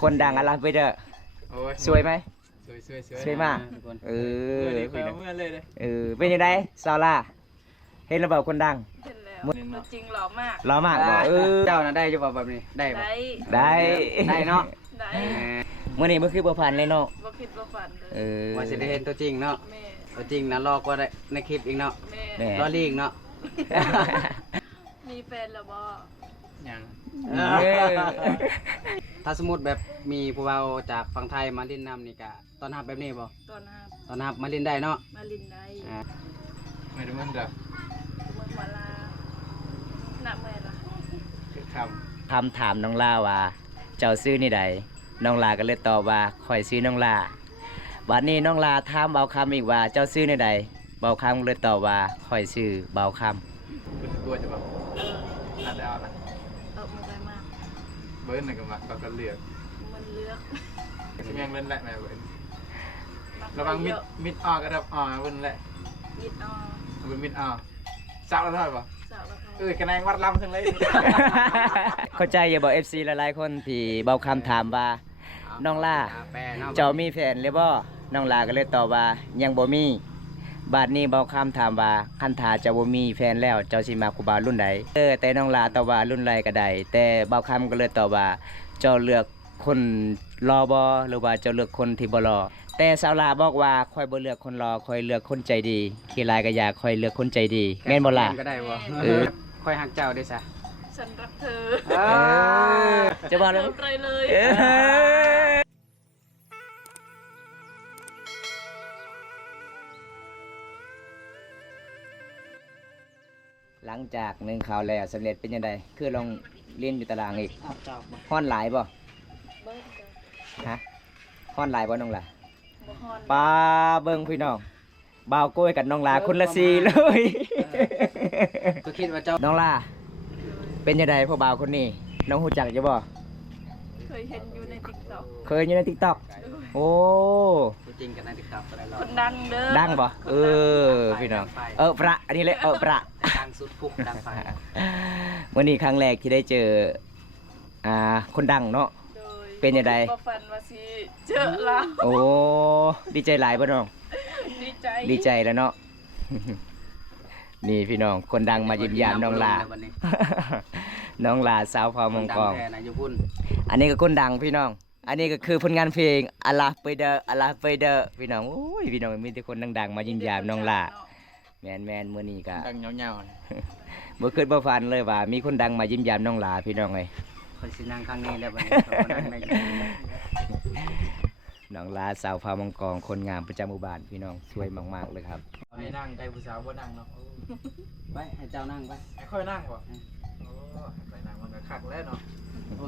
คนดังอลัมไปเด้อ โอ้ย สวยไหม สวยสวยมากเออ เมื่อเลยเลย เป็นยังไงซาร่าเห็นระเบิดคนดัง เห็นแล้วตัวจริงหล่อมาก ล้อมากบ่เจ้าน่ะได้อยู่บ่แบบนี้ได้บ่ ได้ ได้ เนาะ ได้ เมื่อนี้มันคือบ่ผ่านเลยเนาะ บ่คิดบ่ฝันเลย ว่าสิได้เห็นตัวจริงเนาะ แม่ ตัวจริงนะรอก็ได้ในคลิปอีกเนาะ แม่ แม่ รอลีกเนาะ มีแฟนแล้วบ่ ยัง ถ้าสมมุติแบบมีผู้เฒ่าจากฝั่งไทยมาเล่นน้ำนี่ก็ตอนรับแบบนี้บ่ ตอนนั้น ตอนรับมาเล่นได้เนาะ มาลินได้ ไม่ได้มึงเด้อ เมืองมาลาหน้าเมื่อยล่ะ คือค คำถามน้องลาว่า เจ้าซื้อนี่ใดน้องลาก็เลยตอบว่าข่อยซื้อน้องลาบัดนี้น้องลาถามเบาคำอีกว่าเจ้าซื้อนี่ใดเบาคำก็เลยตอบว่าข่อยซื้อเบาค ำคุณกลัวจะบอกอาจจะเอาละ มันไปมาก เบิร์นหนึ่งกับมาก็เลือก มันเลือก ชิมยังเล่นแหละแม่เบิร์น มัน ระวัง เยอะ มิดออกกระดับออกเบิร์นแหละ มิดออ เบิร์นมิดออกสาวแล้วเท่าไหร่ปะ สาวละเขา คะแนนวัดลำทั้งเลย ำ เข้าใจอย่าบอก FC หลายๆคนที่เบาคำถามว่า น้องล่า แปรเนาะ เจ้ามีแฟนหรือบ่น้องลาก็เลยตอบว่ายังบ่มีบาดนี้เบาคำถามว่าคันถาเจ้าบ่มีแฟนแล้วเจ้าสิมาครูบารุ่นใดแต่น้องลาตอบว่ารุ่นไรก็ได้แต่เบาคำก็เลยตอบว่าเจ้าเลือกคนรอบ่หรือว่าเจ้าเลือกคนที่บ่รอแต่สาวลาบอกว่าค่อยบ่เลือกคนรอค่อยเลือกคนใจดีขี้ลายก็อยากค่อยเลือกคนใจดีแม่นบ่ล่ะ ก็ได้บ่ เออ ค่อยฮักเจ้าได้ซะ ฉันรักเธอ จะบอกเลย เลิกไปเลย หลังจากนึ่งข่าวแล้วสำเร็จเป็นยังไงคือลองเรียนอยู่ตารางอีก เอาเจ้าบ่ ฮ้อนหลายบ่ เบิ้งจ้ะ ฮะฮ้อนหลายบ่น้องล่ะ บ่ฮอน ปลาเบิ่งพี่น้องบ่าวกล้วยกับน้องลาคนละสีเลย ก็คิดว่าเจ้า น้องลาเป็นยังไงพ่อบ่าวคนนี้ น้องฮู้จักจะบ่ เคยเห็นอยู่ใน TikTok เคยอยู่ใน TikTok โอ้ ตัวจริงกันใน TikTok ก็ได้รอ คนดังเด้อ ดังบ่พี่น้องประอันนี้เลยประ ดังสุดคุกดังไป วันนี้ครั้งแรกที่ได้เจอคนดังเนาะ โดย เป็นยังไง บ่ฝันว่าสิเจอเรา โอ้ดีใจหลายบ่น้อง ดีใจ ดีใจแล้วเนาะ นี่พี่น้องคนดังมายืนยามน้องลา น้องลาสาวพอมงกอง ดัแท้นะอยู่พุ่น อันนี้ก็คนดังพี่น้อง อันนี้ก็คือผลงานเพลงอัลลาไปเดออัลลาไปเดอพี่น้องโอ้ยพี่น้องมีแต่คนดังๆมายืนยามน้องลาแมนมื้อนี้ก็ ดังเงา บ่คิดบ่ฝันเลยว่ามีคนดังมายิ้มยามน้องลาพี่น้องเอ้ย คนสินั่งข้างนี้แล้วบัดนี้เขาก็นั่งใน น้องลาสาวพามังกรคนงามประจำหมู่บ้านพี่น้องสวยมากๆเลยครับ ๆให้นั่งไกลผู้สาวบ่นั่งเนาะ ไปให้เจ้านั่งไป ให้ค่อยนั่งป่ะโอ้ไปนั่งมันก็คักแล้วเนาะ โอ้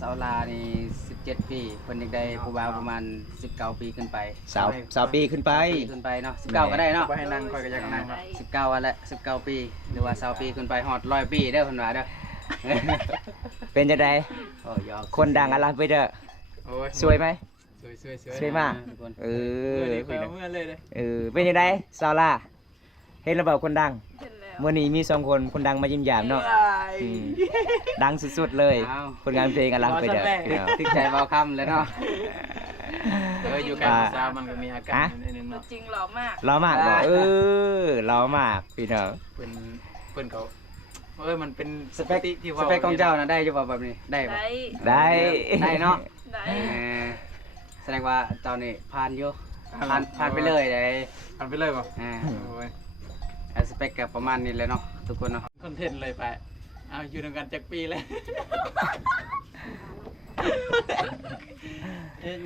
สาวลานี่17 ปีเพิ่นอยากได้ผู้บ่าวประมาณ19 ปีขึ้นไป สาวปีขึ้นไป ขึ้นไปเนาะ19ก็ได้เนาะ ไปให้นั่งค่อยก็อยากนั่ง 19อันละ19 ปีหรือว่า20ปีขึ้นไปฮอด100 ปีเด้อเพิ่นว่าเด้อ เป็นจังได โอ้ยอม คนดังอัลลาไปเด้อ โอ้ย สวยไหม สวย มาก ทุกคน เอ เมื่อ อ เลย พี่น้อง เมื่อเลยเลย เป็นจังไดซาวลาเห็นระเบิดคนดัง เห็นแล้ว มื้อนี้มี2คนดังมายิ้มยามเนาะอืมดังสุดๆเลย ผลงานเพลงอัลลาไปเด้อพี่น้อง ถึกใจเบาคำเลยเนาะ อยู่ใกล้ผู้สาวมันก็มีอาการนิดนึง ตัว เนาะ จริงหล่อมาก ล้อมากบ่ล้อมากพี่น้อง เพิ่นเขามันเป็น สเปคของเจ้าน่ะได้อยู่บ่แบบนี้ได้บ่ ได้ ได้ ได้เนาะ ได้ แสดงว่าเจ้านี่ผ่านอยู่ผ่านไปเลยได้ ทำไปเลยป่ะ อ่า โอ้ย สเปคก็ประมาณนี้เลยเนาะทุกคนเนาะ คอนเทนต์เลยไปเอาอยู่ด้วยกันจักปีเลย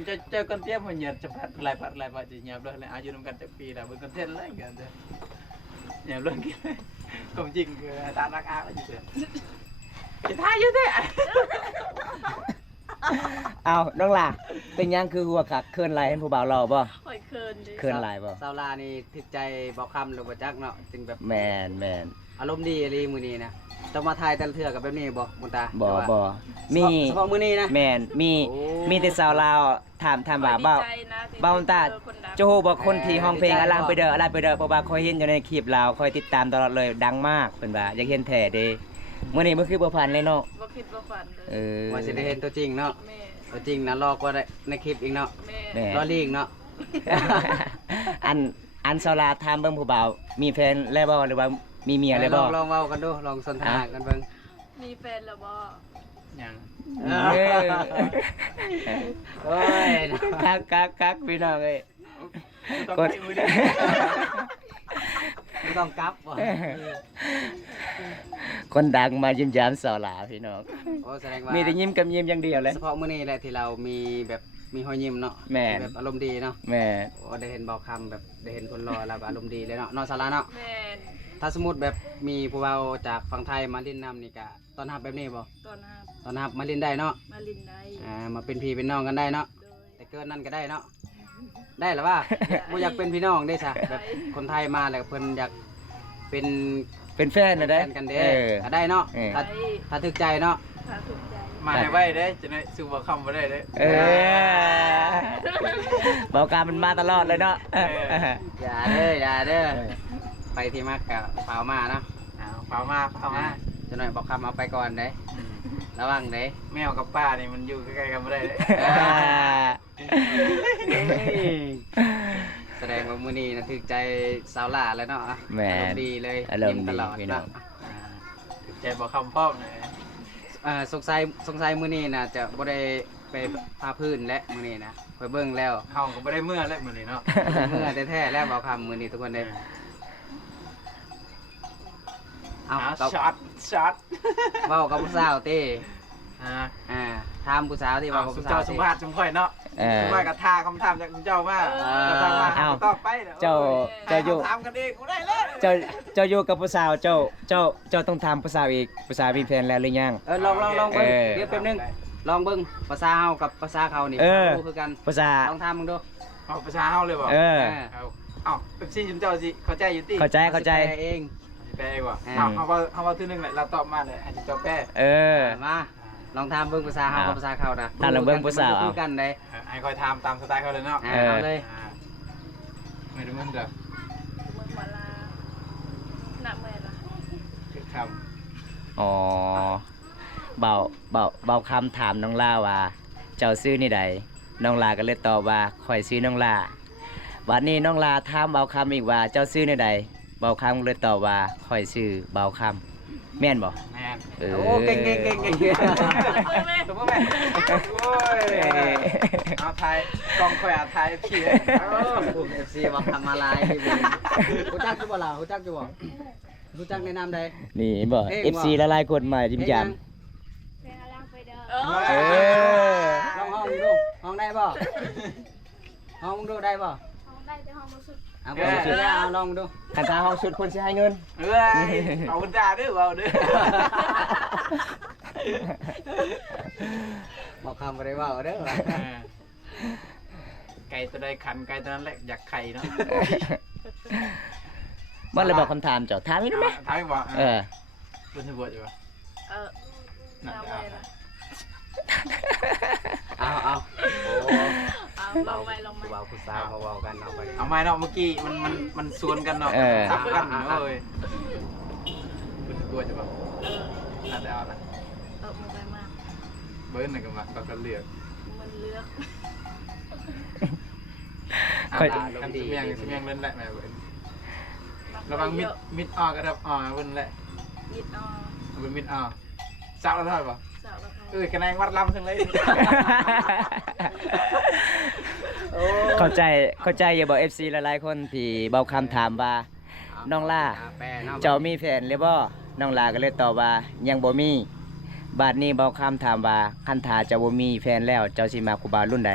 จะเจอกันเทียบมันเหยียดจะพัดหลายพัดจะเหยียบเลยอายุด้วยกันจักปีแล้วเป็นคอนเทนต์อะไรกันเด้อเหยียบเรื่องกันความจริงคือตานักอาอยู่เด้อจะท่าอยู่เด้อ เอาน้องล่ะเป็นยังคือหัวขักเคลื่อนไหลให้ผู้บ่าวรอบ่ หอยเคินดิ เคลื่อนไหลบ่ สาวลานี่ถึกใจเบาคำหรือบ่จักเนาะจึงแบบ แมน อารมณ์ดีอะไรมื้อนี้นะจะมาถ่ายแต่ละเทื่อกับแบบนี้บ่บุญตา บ่มี เฉพาะมื้อนี้นะ แมนมี โอ้ มีแต่สาวลาวถามว่าบ่าว ดีใจนะที่ บ่าวตา เจอคนดัง โจโหบอกคนที่ห้องเพลงอะไรไปเด้ออะไรไปเด้อเพราะว่าคอยเห็นอยู่ในคลิปลาวคอยติดตามตลอดเลยดังมากเพิ่นว่าอยากเห็นแท้เด้มื้อนี้บ่คือบ่ผ่านเลยเนาะ บ่คิดบ่ฝันเลย เออ ว่าสิได้เห็นตัวจริงเนาะ แม่ ตัวจริงนะลอกว่าได้ในคลิปอีกเนาะ แม่ แม่ รอลีกเนาะ อันสลาถามเบิ่งผู้บ่าวมีแฟนแล้วบ่หรือว่ามีเมียแล้ว ล บ่ องเว้ากันดูลองสนทนากันเบิ่ง มีแฟนแล้วบ่ ยัง เออ โอ้ย คักพี่น้องเอ้ย ต้อง กด ไปมือดิ ไม่ต้องกลับว่ะ คนดังมายิ้มแย้มสลาพี่น้อง โอ้แสดงว่า มีแต่ยิ้มกับยิ้มอย่างเดียวเลย เฉพาะมื้อนี้แหละที่เรามีแบบมีหอยยิ้มเนาะ แม่น แบบอารมณ์ดีเนาะ แม่ โอ้ได้เห็นเบาคำแบบได้เห็นคนรอแล้วอารมณ์ดีเลยเนาะนอนสาระเนาะ แม่น ถ้าสมมุติแบบมีผู้เบาจากฝั่งไทยมาลินน้ำนี่กะตอนรับแบบนี้บ่ ตอนฮับ ตอนรับมาลินได้เนาะ มาลินได้ มาเป็นพี่เป็นน้องกันได้เนาะ โดย แต่เกินนั่นก็ได้เนาะได้หรือว่าบ่อยากเป็นพี่น้องได้ซะแบบคนไทยมาแล้วเพิ่นอยากเป็น เป็นแฟนนะได้ แฟนกันเด้ เออ ก็ได้เนาะ เออ ถ้า ได้ ถ้าถึกใจเนาะ ถ้าถูกใจ มาให้ไว้เด้จะได้สู้บ่คำบ่ได้เด้ เออเบาการมันมาตลอดเลยเนาะ อย่าเด้ออย่าเด้อไปที่มักกะเปล่ามาเนาะ เอาเปล่ามาเปล่ามา จะหน่อยบอกคำเอาไปก่อนเด้ระวังเด้ แมวกับป้านี่มันอยู่ใกล้ๆกันบ่ได้เด้ แสดงว่ามื้อนี้นะถึกใจสาวหล่าแล้วเนาะ แหม่ อารมณ์ดีเลย อารมณ์ ยิ้ตลอด ดีพี่น้อง เนาะ ถึงใจบ่คำพร้อมเลย สงสัยมื้อนี้น่ะจะบ่ได้ไปพาพื้นและมื้อนี้นะไปเบิ่งแล้ว เฮาก็บ่ได้เมื่อแล้วมื้อนี้เนาะ เมื่อแท้ๆแล้วบอกคำมื้อนี้ทุกคนเด้เอา เอา กับ ช็อต เว้ากับผู้สาวติ อ่า ถามผู้สาวที่ เอา เว้ากับ สุ ผู้สา เจ้าว สุ ติ ภาพสุข่อยเนาะ เออ สุข่อยก็ท่าคำถามจากเจ้ามาแล้วถามว่า อ้าว ต่อไปด้อ เจ้าอยู่ ถามกันเองกูได้เลย เจ้าอยู่กับผู้สาวเจ้าต้องทำผู้สาวอีกผู้สาวมีแฟนแล้วหรือยัง ลองเบิ่ง เออ เดี๋ยวแป๊บนึงลองเบิ่งภาษาเฮากับภาษาเขานี่ เออ คือกัน ผู้สาว ลองทำมึงดู เอาภาษาเฮาเลยบ่ เออ เอาเป็นซี่จุมเจ้าสิเข้าใจอยู่ติ เข้าใจเข้าใจ แปลเอง แปลเองบ่ อืม เอาว่าทีนึงแหละเราตอบมาเลยให้เจ้าแปล เออ มาลองทำเบิ่งภาษาเฮากับภาษาเขานะ ถ้าลองเบิ่งภาษาเอา คือกันได้ ให้คอยถามตามสไตล์เขาเลยเนาะ เอาเลย ไม่ได้มึงเด้อ เมืองมาลาหนักแม่ละ คือค อ๋อเบาคำถามน้องล่าว่า เจ้าซื้อนี่ใดน้องลาก็เลยตอบว่าข่อยซื้อน้องลาวันนี้น้องลาถามเบาคำอีกว่า เจ้าซื้อนี่ใดเบาคำก็เลยตอบว่าข่อยซื้อเบาคำแม่นบ่ ำแม่น เออ โอ้เก่งตัวแม่โอ้ยเอาไทยกองคอยเอาไทยพี่เลย ผม FC บอกทำมาลายพี่บุญรู้จักอยู่บ่ล่ะรู้จักอยู่บ่รู้จักในนามใด นี่บ่ เอ้ย FC ละลายคนใหม่ยิ้มแย้ม เป็นอะไรไปเด้อ เออ ลองห้องมึงดูห้องได้บ่ห้องมึงดูได้บ่ ห้องได้แต่ห้องบ่สุด เอาบ่สุดแล้วเอาลองดู คันทาห้องชุดคนสิให้เงิน เอ้ยเอาด่าด้วยเอาด้วย บอกคำบ่ได้เว้าเด้อ ไก่ตัวใดขันไก่ตัวนั้นแหละอยากไข่เนาะ มันเลยบอกคำถามเจ้าถามอีกได้ไหม ถามว่า เออ เป็นสบวดอยู่ปะ หนักแม่ละ เอาโอ้ ลองไหม ผู้บ่าวผู้สาวเขาเว้ากันเอาไป เอาไม้เนาะเมื่อกี้มันสวนกันเนาะสับกันเลยเป็นสบวดอยู่ปะน่าจะเอาละ มึงไปมาก เบิร์นหนึ่งกันมาก็เลือก มันเลือก ทำเมียงเล่นแหละแม่เบิร์นระวังมิดออกกระดับออกเบิร์นแหละ มิดออ เบิร์นมิดออกสาวแล้วเท่าไหร่ปะ สาวละทอง คะแนนวัดลำทั้งเลย เข้าใจอย่าบอก FC หลายๆคนที่เบาคำถามว่า น้องล่า แปลเนาะ เจ้ามีแฟนหรือบ่น้องลาก็เลยตอบว่ายังบ่มีบาดนี้เบาคำถามว่าคันถ้าเจ้าบ่มีแฟนแล้วเจ้าสิมาครูบารุ่นใด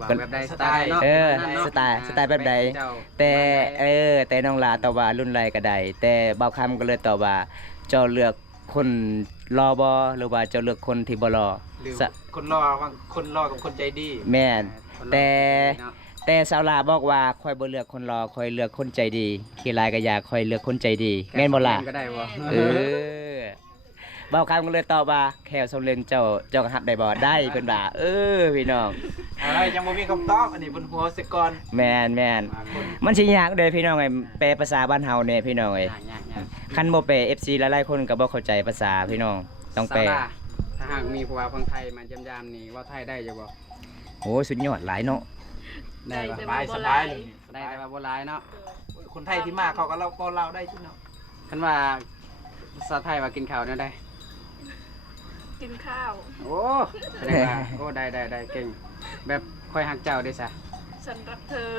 ว่าแบบใดสไตล์เนาะ เออ นั่นเนาะ สไตล์แบบใด เจ้า แต่น้องลาตอบว่ารุ่นไรก็ได้แต่เบาคำก็เลยตอบว่าเจ้าเลือกคนรอบ่หรือว่าเจ้าเลือกคนที่บ่รอ หรือ สะ คนรอว่าคนรอกับคนใจดี แม่น คนละ แต่ เนาะ แต่สาวลาบอกว่าค่อยบ่เลือกคนรอค่อยเลือกคนใจดีขี้ลายก็อยากค่อยเลือกคนใจดีแม่นบ่ล่ะ ก็ได้บ่ เออเบาคำก็เลยตอบว่าแค่สมเรื่องเจ้าก็รับได้บ่ได้เพิ่นว่าพี่น้อง อะไรยังบ่มีคำตอบอันนี้บนหัวสกอน แม่นมันสิยากเด้พี่น้องไอ้แปลภาษาบ้านเฮาเนี่ยพี่น้องเอ้ย ยาก คันบ่แปล FC หลายๆคนก็บ่เข้าใจภาษาพี่น้องต้องแปล สาวลา ถ้าหากมีผู้ว่าฟังไทยมาเยี่ยมยามนี่เว่าไทยได้อยู่บ่ โอ้สุดยอดหลายเนาะ ได้บ่ สบายสบายเลย ได้แต่ว่าบ่หลายเนาะ คนไทยที่มาเขาก็เราได้ที่เนาะ คันว่าภาษาไทยว่ากินข้าวเนี่ยได้ กินข้าว โอ้แสดงว่าโอ้ได้เก่ง แบบค่อยฮักเจ้าได้ซะ ฉันรักเธอ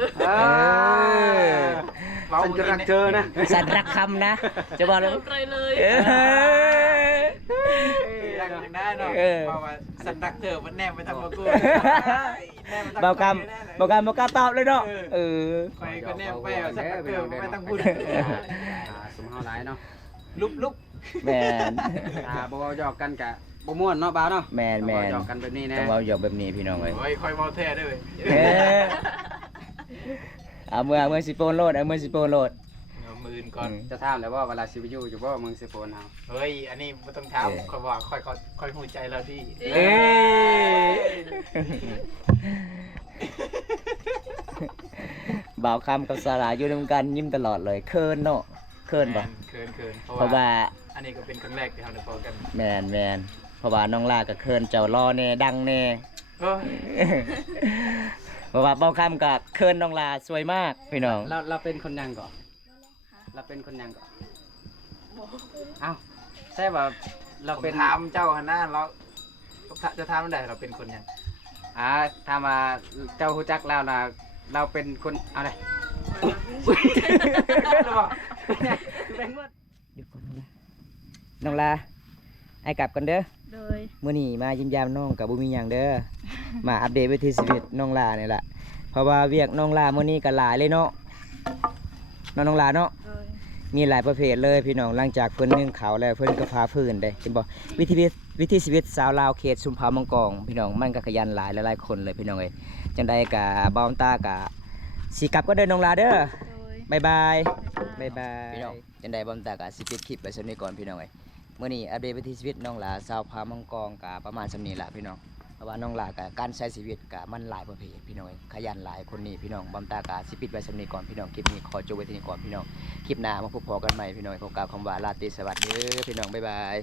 ฉันจะรักเธอนะ สัตว์รักคำนะ จะบอกเลย เอาไปเลย เออ รักอย่างได้เนาะเพราะว่าสันรักเธอมันแนบไปทางบ่กู เบากรรมตอบเลยเนาะเออ ไปก็แนบไปเอาสันรักเธอไม่ต้องพูด สมเฮาหลายเนาะ ลุก แมน บ่เว้าหยอกกันกะบ่ม่วนเนาะบ่าวเนาะ แมน เว้าหยอกกันแบบนี้แน่ ต้องเว้าหยอกแบบนี้พี่น้องเอ้ย โอ้ยคอยเมาแท้ด้วย เออเอาเมื่อสิโปนโลดเอาเมื่อสิโปนโลด เอามือก่อน จะถามแล้วว่าเวลาสิไปอยู่บ่มึงสิโฟนเฮา เฮ้ยอันนี้ไม่ต้องถามคอยว่าคอยหูใจเราที่ เอ้บ่าวคำกับสาราอยู่นำกันยิ้มตลอดเลยเคินเนาะเคินบ่ เคินเพ เพ ราะ ราะ ว่า ว่า อันนี้ก็เป็นครั้งแรกที่เราได้พอกัน แมนเพราะว่าน้องลากับเคินเจ้ารอแน่ดังแน่ เพราะว่าบ่าวคำกับเคินน้องลาสวยมากพี่น้อง เราเป็นคนยังก่อนเราเป็นคนยังก่อน บอก เอ้าใช่ว่าเรา เรา เป็ เป็น นถามเจ้าหันหน้าเราจะถามได้เราเป็นคนยัง ถามว่าเจ้าฮู้จักแล้วนะเราเป็นคนเอาเลย เป็นหมด น้องลาไอ้กลับกันเด้อ โดย มื้อนี้มายิ้มยามน้องกับบ่มีหยังเด้อ มาอัปเดตวิถีชีวิตน้องลานี่แหละเพราะว่าเวียกน้องลามื้อนี้ก็หลายเลยเนาะน้องลาเนาะ โดย มีหลายประเภทเลยพี่น้องหลังจากเพิ่นนึ่งเขาวแล้วเพิ่นก็พาพื้นได้เห็นบ่วิถีชีวิตสาวลาวเขตชุมพรมังกรพี่น้องมันก็ขยันหลายหลายๆคนเลยพี่น้องเอ้ยจังใดก็บ่าวตาก็สิกลับก็เด้อน้องลาเด้อ โดย บ๊ายบาย บ๊ายบาย พี่น้องจังใดบ่าวตาก็สิปิดคลิปไว้ซั่นนี้ก่อนพี่น้องเอ้ยมื้อนี้อัปเดตวิถีชีวิตน้องลาสาวพามังกรก็ประมาณส่ำนี้ล่ะพี่น้องเพราะว่าน้องลาก็การใช้ชีวิตก็มันหลายประเภทพี่น้องเอ้ยขยันหลายคนนี้พี่น้องบ่าวตาก็สิปิดไว้ส่ำนี้ก่อนพี่น้องคลิปนี้ขอจบไว้ที่นี่ก่อนพี่น้อง คลิปหน้ามาพบกันใหม่พี่น้องขอกล่าวคำว่าลาตรีสวัสดีพี่น้องบ๊ายบาย